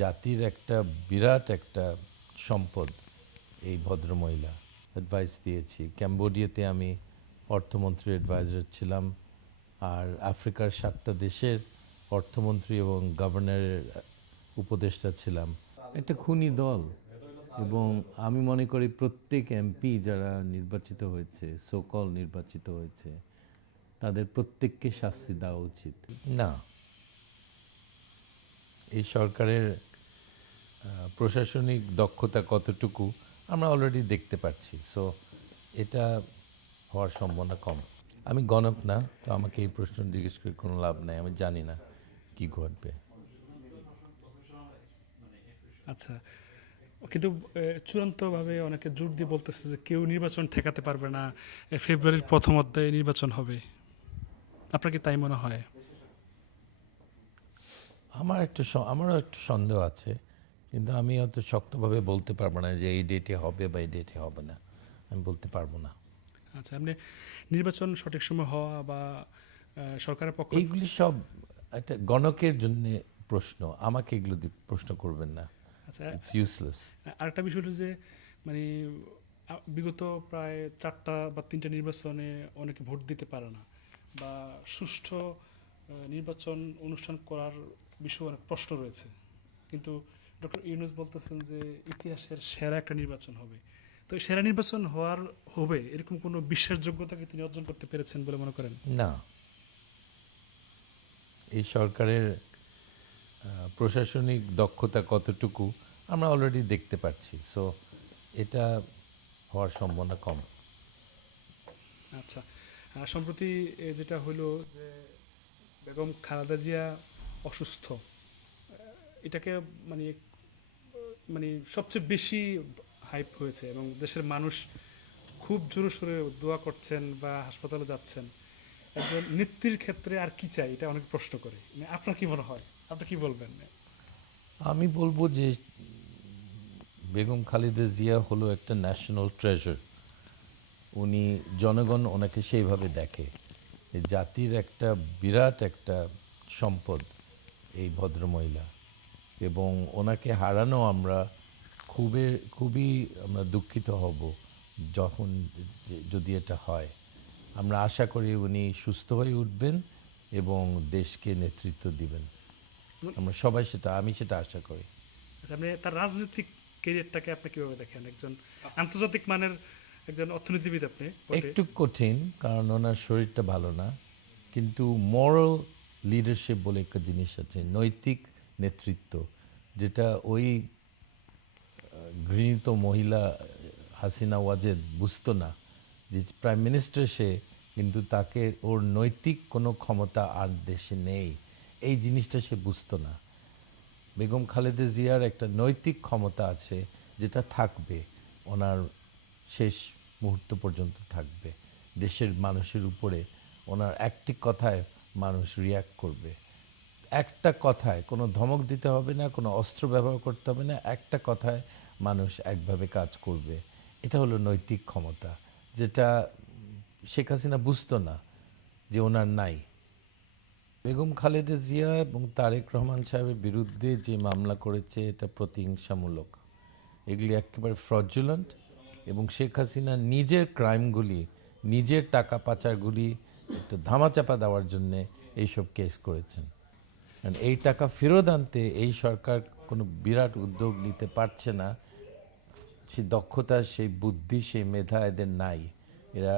জাতির একটা বিরাট একটা সম্পদ এই ভদ্রমহিলা। অ্যাডভাইস দিয়েছি। ক্যাম্বোডিয়াতে আমি অর্থমন্ত্রী অ্যাডভাইজার ছিলাম, আর আফ্রিকার 7টা দেশের অর্থমন্ত্রী এবং গভর্নরের উপদেষ্টা ছিলাম। একটা খুনি দল, এবং আমি মনে করি প্রত্যেক এমপি যারা নির্বাচিত হয়েছে, সকল নির্বাচিত হয়েছে, তাদের প্রত্যেককে শাস্তি দেওয়া উচিত। না, এই সরকারের প্রশাসনিক দক্ষতা কতটুকু আমরা অলরেডি দেখতে পাচ্ছি। সো এটা হওয়ার সম্ভাবনা কম। আমি গণক না, তো আমাকে এই প্রশ্ন জিজ্ঞেস করে কোনো লাভ নাই। আমি জানি না কি ঘটবে। আচ্ছা, কিন্তু চূড়ান্তভাবে অনেকে জোর দিয়ে বলতেছে যে কেউ নির্বাচন ঠেকাতে পারবে না, ফেব্রুয়ারির প্রথম অধ্যায়ে নির্বাচন হবে। আপনার কি তাই মনে হয়? আমারও একটু সন্দেহ আছে, কিন্তু আমি অত শক্তভাবে বলতে পারবো না যে এই ডেটে হবে বা এই ডেটে হবে না। আমি বলতে পারবো না। আচ্ছা, আপনি নির্বাচন সঠিক সময় হওয়া বা সরকারের পক্ষ এইগুলি সব একটা গণকের জন্য প্রশ্ন। আমাকে এগুলো দিয়ে প্রশ্ন করবেন না। আচ্ছা, ইটস ইউজলেস। আরেকটা বিষয় হলো যে মানে বিগত প্রায় 4টা বা 3টা নির্বাচনে অনেকে ভোট দিতে পারে না বা সুষ্ঠু নির্বাচন অনুষ্ঠান করার বিষয়ে অনেক প্রশ্ন রয়েছে, কিন্তু ডক্টর ইউনূস বলতেছেন যে ইতিহাসের সেরা একটা নির্বাচন হবে। তো এই সেরা নির্বাচন হবে এরকম কোনো বিশ্বাসযোগ্যতাকে তিনি অর্জন করতে পেরেছেন বলে মনে করেন? না, এই সরকারের প্রশাসনিক দক্ষতা কতটুকু আমরা অলরেডি দেখতে পাচ্ছি। সো এটা হওয়ার সম্ভাবনা কম। আচ্ছা, সম্প্রতি যেটা হলো যে বেগম খালেদা জিয়া অসুস্থ, এটাকে মানে মানে সবচেয়ে বেশি হাইপ হয়েছে এবং দেশের মানুষ খুব জোরে সোরে দোয়া করছেন বা হাসপাতালে যাচ্ছেন। একজন নেত্রীর ক্ষেত্রে আর কি চাই, এটা অনেক প্রশ্ন করে। মানে আপনার কি মনে হয়, আপনি কি বলবেন? আমি বলবো যে বেগম খালেদা জিয়া হলো একটা ন্যাশনাল ট্রেজার। উনি, জনগণ ওনাকে সেইভাবে দেখে। এই জাতির একটা বিরাট একটা সম্পদ এই ভদ্রমহিলা, এবং ওনাকে হারানো আমরা খুবই আমরা দুঃখিত হব যখন, যদি এটা হয়। আমরা আশা করি উনি সুস্থ হয়ে উঠবেন এবং দেশকে নেতৃত্ব দিবেন। আমরা সবাই আমি সেটা আশা করি। আচ্ছা, আপনি তার রাজনৈতিক ক্যারিয়ারটাকে আপনি কিভাবে দেখেন? একজন আন্তর্জাতিক মানের একজন অর্থনীতিবিদ আপনি বটে। একটু কঠিন, কারণ ওনার শরীরটা ভালো না, কিন্তু মোরাল লিডারশিপ বলে একটা জিনিস আছে, নৈতিক নেতৃত্ব, যেটা ওই ঘৃণিত মহিলা হাসিনা ওয়াজেদ বুঝতো না। যে প্রাইম মিনিস্টার সে, কিন্তু তাকে ওর নৈতিক কোনো ক্ষমতা আর দেশে নেই, এই জিনিসটা সে বুঝতো না। বেগম খালেদা জিয়ার একটা নৈতিক ক্ষমতা আছে, যেটা থাকবে, ওনার শেষ মুহূর্ত পর্যন্ত থাকবে। দেশের মানুষের উপরে ওনার একটি কথায় মানুষ রিয়্যাক্ট করবে। একটা কথায়, কোনো ধমক দিতে হবে না, কোনো অস্ত্র ব্যবহার করতে হবে না, একটা কথায় মানুষ একভাবে কাজ করবে। এটা হলো নৈতিক ক্ষমতা, যেটা শেখ হাসিনা বুঝতো না যে ওনার নাই। বেগম খালেদা জিয়া এবং তারেক রহমান সাহেবের বিরুদ্ধে যে মামলা করেছে, এটা প্রতিহিংসামূলক। এগুলি একেবারে ফ্রডুলেন্ট, এবং শেখ হাসিনা নিজের ক্রাইমগুলি, নিজের টাকা পাচারগুলি একটু ধামাচাপা দেওয়ার জন্যে এইসব কেস করেছেন। কারণ এই টাকা ফেরত আনতে এই সরকার কোনো বিরাট উদ্যোগ নিতে পারছে না। সেই দক্ষতা, সেই বুদ্ধি, সেই মেধা এদের নাই। এরা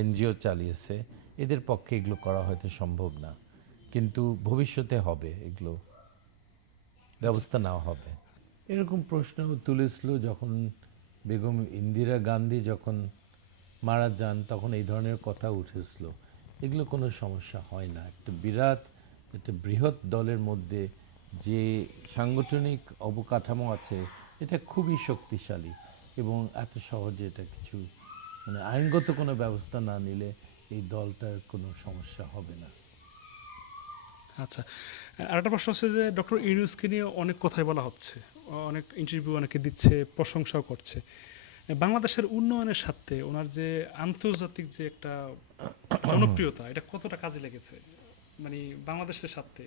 এনজিও চালিয়েছে, এদের পক্ষে এগুলো করা হয়তো সম্ভব না, কিন্তু ভবিষ্যতে হবে, এগুলো ব্যবস্থা নেওয়া হবে। এরকম প্রশ্ন তুলেছিল যখন বেগম ইন্দিরা গান্ধী যখন মারা যান, তখন এই ধরনের কথা উঠেছিল। এগুলো কোনো সমস্যা হয় না। একটা বৃহৎ দলের মধ্যে যে সাংগঠনিক অবকাঠামো আছে, এটা খুবই শক্তিশালী, এবং এত সহজে এটা কিছু, মানে আইনগত কোনো ব্যবস্থা না নিলে এই দলটার কোনো সমস্যা হবে না। আচ্ছা, আরেকটা প্রশ্ন হচ্ছে যে ডক্টর ইউনূসকে নিয়ে অনেক কথাই বলা হচ্ছে, অনেক ইন্টারভিউ অনেকে দিচ্ছে, প্রশংসাও করছে। বাংলাদেশের উন্নয়নের সাথে ওনার যে আন্তর্জাতিক যে একটা জনপ্রিয়তা, এটা কতটা কাজে লেগেছে মানে বাংলাদেশের সাথে?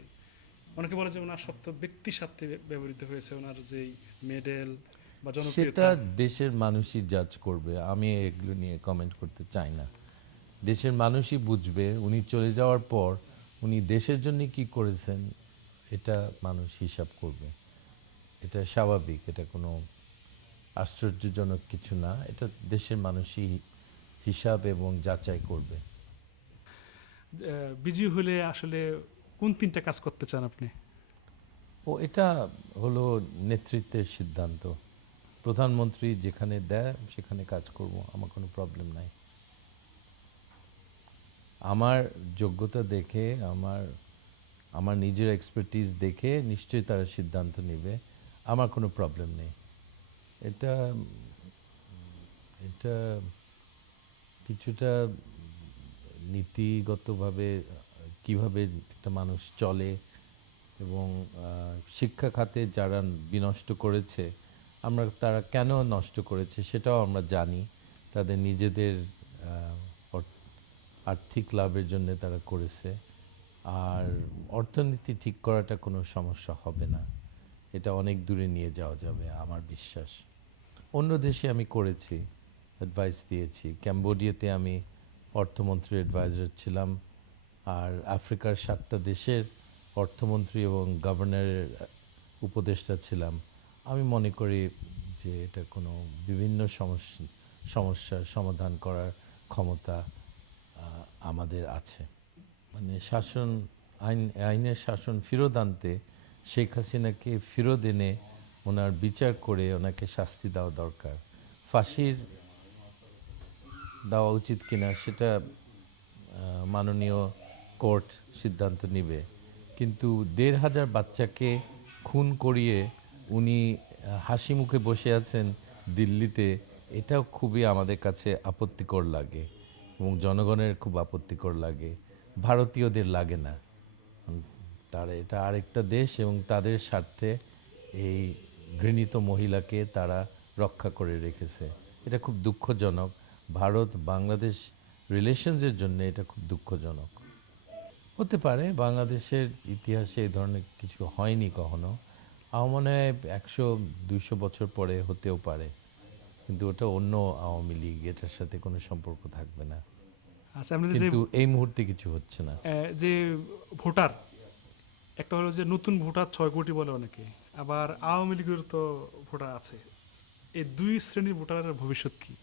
অনেকে বলে যে ওনার শব্দ ব্যক্তি স্বার্থে ব্যবহৃত হয়েছে, ওনার যেই মেডেল বা সেটা জনপ্রিয়তা। দেশের মানুষই জাজ করবে, আমি এগুলো নিয়ে কমেন্ট করতে চাই না। দেশের মানুষই বুঝবে উনি চলে যাওয়ার পর উনি দেশের জন্য কি করেছেন, এটা মানুষ হিসাব করবে। এটা স্বাভাবিক, এটা কোনো আশ্চর্যজনক কিছু না, এটা দেশের মানুষই হিসাব এবং যাচাই করবে। বিজয়ী হলে আসলে কোন তিনটা কাজ করতে চান আপনি? এটা হলো নেতৃত্বের সিদ্ধান্ত। প্রধানমন্ত্রী যেখানে দেয় সেখানে কাজ করব, আমার কোনো প্রবলেম নাই। আমার যোগ্যতা দেখে, আমার আমার নিজের এক্সপার্টিজ দেখে নিশ্চয়ই তারা সিদ্ধান্ত নেবে, আমার কোনো প্রবলেম নেই। এটা এটা কিছুটা নীতিগতভাবে কিভাবে একটা মানুষ চলে এবং শিক্ষা খাতে যারা বিনষ্ট করেছে, আমরা তারা কেন নষ্ট করেছে সেটাও আমরা জানি। তাদের নিজেদের আর্থিক লাভের জন্য তারা করেছে। আর অর্থনীতি ঠিক করাটা কোনো সমস্যা হবে না, এটা অনেক দূরে নিয়ে যাওয়া যাবে আমার বিশ্বাস। অন্য দেশে আমি করেছি, অ্যাডভাইস দিয়েছি। ক্যাম্বোডিয়াতে আমি অর্থমন্ত্রীর অ্যাডভাইজার ছিলাম, আর আফ্রিকার 7টা দেশের অর্থমন্ত্রী এবং গভর্নরের উপদেষ্টা ছিলাম। আমি মনে করি যে এটা কোনো বিভিন্ন সমস্যার সমাধান করার ক্ষমতা আমাদের আছে। মানে আইনের শাসন ফেরত আনতে শেখ হাসিনাকে ফেরত এনে ওনার বিচার করে ওনাকে শাস্তি দেওয়া দরকার। ফাঁসির দেওয়া উচিত কিনা সেটা মাননীয় কোর্ট সিদ্ধান্ত নেবে, কিন্তু 1,500 বাচ্চাকে খুন করিয়ে উনি হাসি মুখে বসে আছেন দিল্লিতে, এটাও খুবই আমাদের কাছে আপত্তিকর লাগে এবং জনগণের খুব আপত্তিকর লাগে, ভারতীয়দের লাগে না। তারা, এটা আরেকটা দেশ এবং তাদের স্বার্থে এই ঘৃণিত মহিলাকে তারা রক্ষা করে রেখেছে। এটা খুব দুঃখজনক, ভারত বাংলাদেশ রিলেশনসের জন্য এটা খুব দুঃখজনক। হতে পারে বাংলাদেশের ইতিহাসে এই ধরনের কিছু হয়নি কখনো, আমার মনে হয় 100-200 বছর পরে হতেও পারে, কিন্তু ওটা অন্য আওয়ামী লীগ, এটার সাথে কোনো সম্পর্ক থাকবে না। আচ্ছা, আপনি যে কিন্তু এই মুহূর্তে কিছু হচ্ছে না। যে ভোটার, একটা হলো যে নতুন ভোটার 6 কোটি বলে অনেকে, আবার আওয়ামী লীগের তো ভোটার আছে। এই দুই শ্রেণীর ভোটারের ভবিষ্যৎ কি?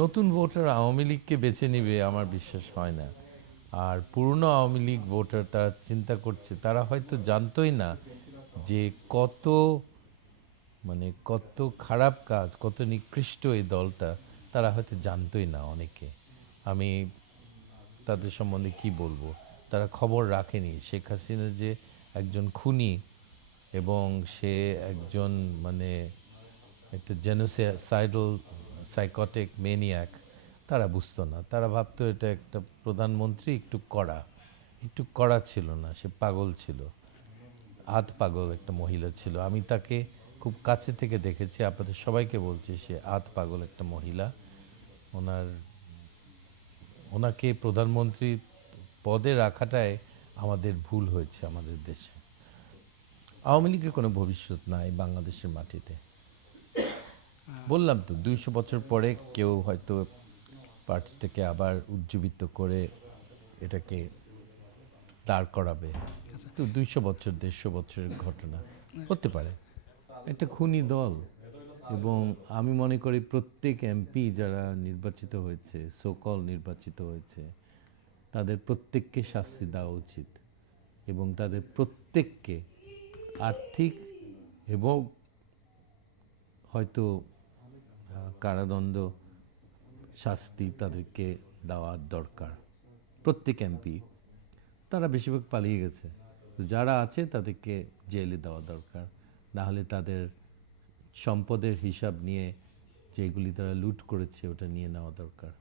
নতুন ভোটার আওয়ামী লীগকে বেছে নিবে আমার বিশ্বাস হয় না। আর পুরনো আওয়ামী লীগ ভোটার তারা চিন্তা করছে, তারা হয়তো জানতোই না যে কত, মানে কত খারাপ কাজ, কত নিকৃষ্ট এই দলটা, তারা হয়তো জানতোই না অনেকে। আমি তাদের সম্বন্ধে কি বলবো, তারা খবর রাখেনি শেখ হাসিনা যে একজন খুনি এবং সে একজন মানে একটা জেনোসাইডাল সাইকটিক মেনিয়াক, তারা বুঝতো না। তারা ভাবতো এটা একটা প্রধানমন্ত্রী একটু কড়া ছিল না, সে পাগল ছিল, আধ পাগল একটা মহিলা ছিল। আমি তাকে খুব কাছে থেকে দেখেছি, আপনাদের সবাইকে বলছি সে আধ পাগল একটা মহিলা। ওনার ওনাকে প্রধানমন্ত্রী পদে রাখাটাই আমাদের ভুল হয়েছে আমাদের দেশে। আওয়ামী লীগের কোনো ভবিষ্যৎ নাই বাংলাদেশের মাটিতে। বললাম তো 200 বছর পরে কেউ হয়তো পার্টিটাকে আবার উজ্জীবিত করে এটাকে দাঁড় করাবে, তো 200 বছর 150 বছরের ঘটনা হতে পারে। একটা খুনি দল, এবং আমি মনে করি প্রত্যেক এমপি যারা নির্বাচিত হয়েছে, সকল নির্বাচিত হয়েছে, তাদের প্রত্যেককে শাস্তি দেওয়া উচিত এবং তাদের প্রত্যেককে আর্থিক এবং হয়তো কারাদণ্ড শাস্তি তাদেরকে দেওয়ার দরকার। প্রত্যেক এমপি, তারা বেশিরভাগ পালিয়ে গেছে, তো যারা আছে তাদেরকে জেলে দেওয়া দরকার, না হলে তাদের সম্পদের হিসাব নিয়ে যেগুলি তারা লুট করেছে ওটা নিয়ে নেওয়া দরকার।